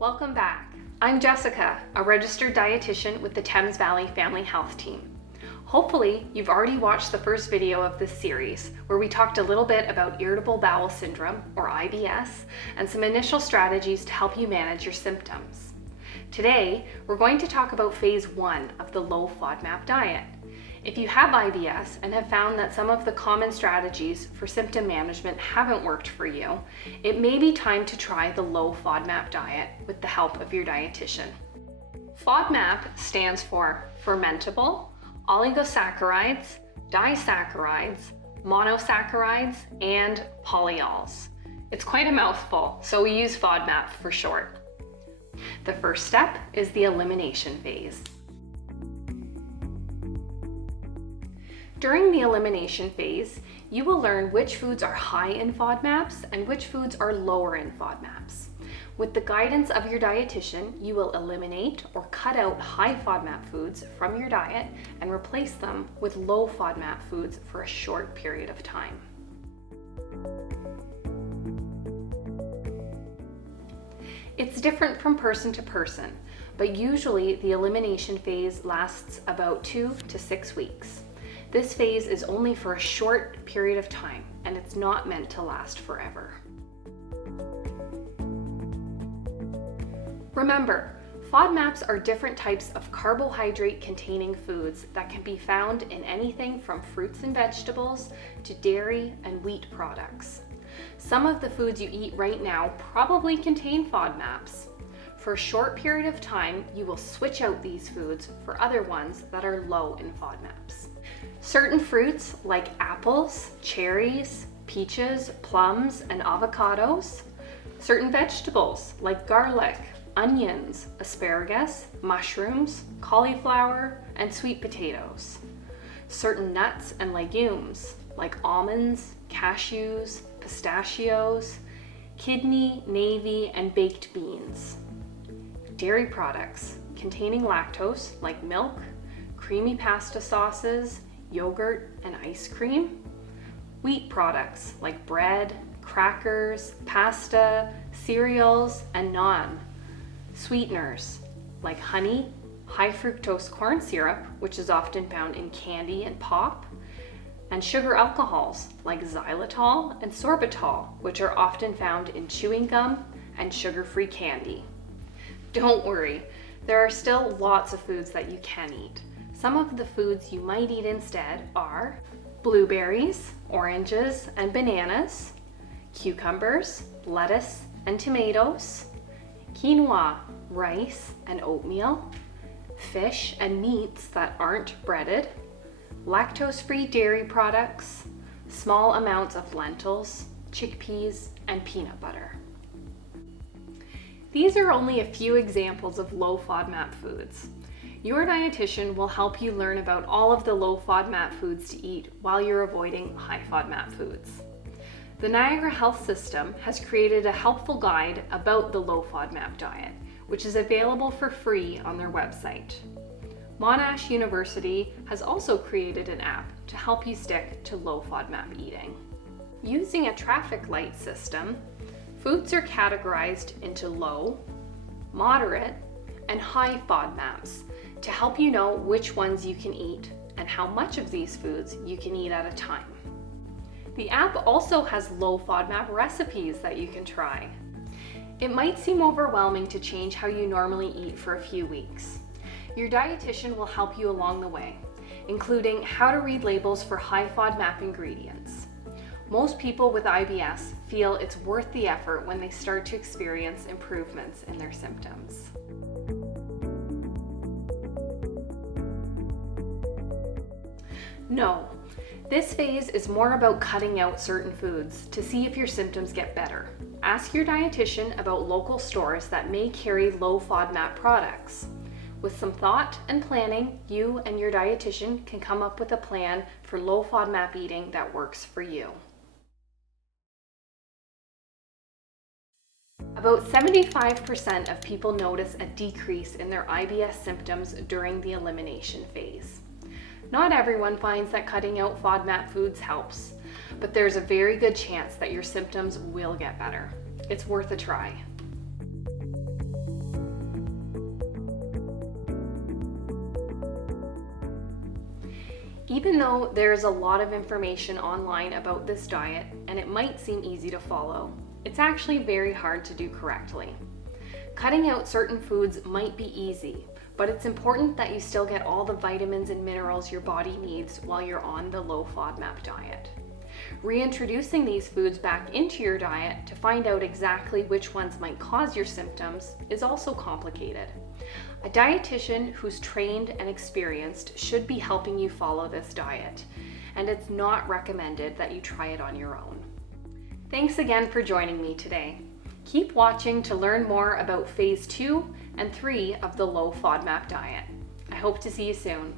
Welcome back. I'm Jessica, a registered dietitian with the Thames Valley Family Health Team. Hopefully, you've already watched the first video of this series where we talked a little bit about irritable bowel syndrome, or IBS, and some initial strategies to help you manage your symptoms. Today, we're going to talk about phase 1 of the low FODMAP diet. If you have IBS and have found that some of the common strategies for symptom management haven't worked for you, it may be time to try the low FODMAP diet with the help of your dietitian. FODMAP stands for fermentable, oligosaccharides, disaccharides, monosaccharides, and polyols. It's quite a mouthful, so we use FODMAP for short. The first step is the elimination phase. During the elimination phase, you will learn which foods are high in FODMAPs and which foods are lower in FODMAPs. With the guidance of your dietitian, you will eliminate or cut out high FODMAP foods from your diet and replace them with low FODMAP foods for a short period of time. It's different from person to person, but usually the elimination phase lasts about 2 to 6 weeks. This phase is only for a short period of time, and it's not meant to last forever. Remember, FODMAPs are different types of carbohydrate-containing foods that can be found in anything from fruits and vegetables to dairy and wheat products. Some of the foods you eat right now probably contain FODMAPs. For a short period of time, you will switch out these foods for other ones that are low in FODMAPs. Certain fruits like apples, cherries, peaches, plums, and avocados. Certain vegetables like garlic, onions, asparagus, mushrooms, cauliflower, and sweet potatoes. Certain nuts and legumes like almonds, cashews, pistachios, kidney, navy, and baked beans. Dairy products containing lactose like milk, creamy pasta sauces, yogurt, and ice cream. Wheat products like bread, crackers, pasta, cereals, and naan. Sweeteners like honey, high fructose corn syrup, which is often found in candy and pop, and sugar alcohols like xylitol and sorbitol, which are often found in chewing gum and sugar-free candy. Don't worry, there are still lots of foods that you can eat. Some of the foods you might eat instead are blueberries, oranges, and bananas, cucumbers, lettuce, and tomatoes, quinoa, rice, and oatmeal, fish and meats that aren't breaded, lactose-free dairy products, small amounts of lentils, chickpeas, and peanut butter. These are only a few examples of low FODMAP foods. Your dietitian will help you learn about all of the low FODMAP foods to eat while you're avoiding high FODMAP foods. The Niagara Health System has created a helpful guide about the low FODMAP diet, which is available for free on their website. Monash University has also created an app to help you stick to low FODMAP eating. Using a traffic light system, foods are categorized into low, moderate, and high FODMAPs to help you know which ones you can eat and how much of these foods you can eat at a time. The app also has low FODMAP recipes that you can try. It might seem overwhelming to change how you normally eat for a few weeks. Your dietitian will help you along the way, including how to read labels for high FODMAP ingredients. Most people with IBS feel it's worth the effort when they start to experience improvements in their symptoms. No, this phase is more about cutting out certain foods to see if your symptoms get better. Ask your dietitian about local stores that may carry low FODMAP products. With some thought and planning, you and your dietitian can come up with a plan for low FODMAP eating that works for you. About 75% of people notice a decrease in their IBS symptoms during the elimination phase. Not everyone finds that cutting out FODMAP foods helps, but there's a very good chance that your symptoms will get better. It's worth a try. Even though there's a lot of information online about this diet and it might seem easy to follow, it's actually very hard to do correctly. Cutting out certain foods might be easy, but it's important that you still get all the vitamins and minerals your body needs while you're on the low FODMAP diet. Reintroducing these foods back into your diet to find out exactly which ones might cause your symptoms is also complicated. A dietitian who's trained and experienced should be helping you follow this diet, and it's not recommended that you try it on your own. Thanks again for joining me today. Keep watching to learn more about phase 2 and 3 of the low FODMAP diet. I hope to see you soon.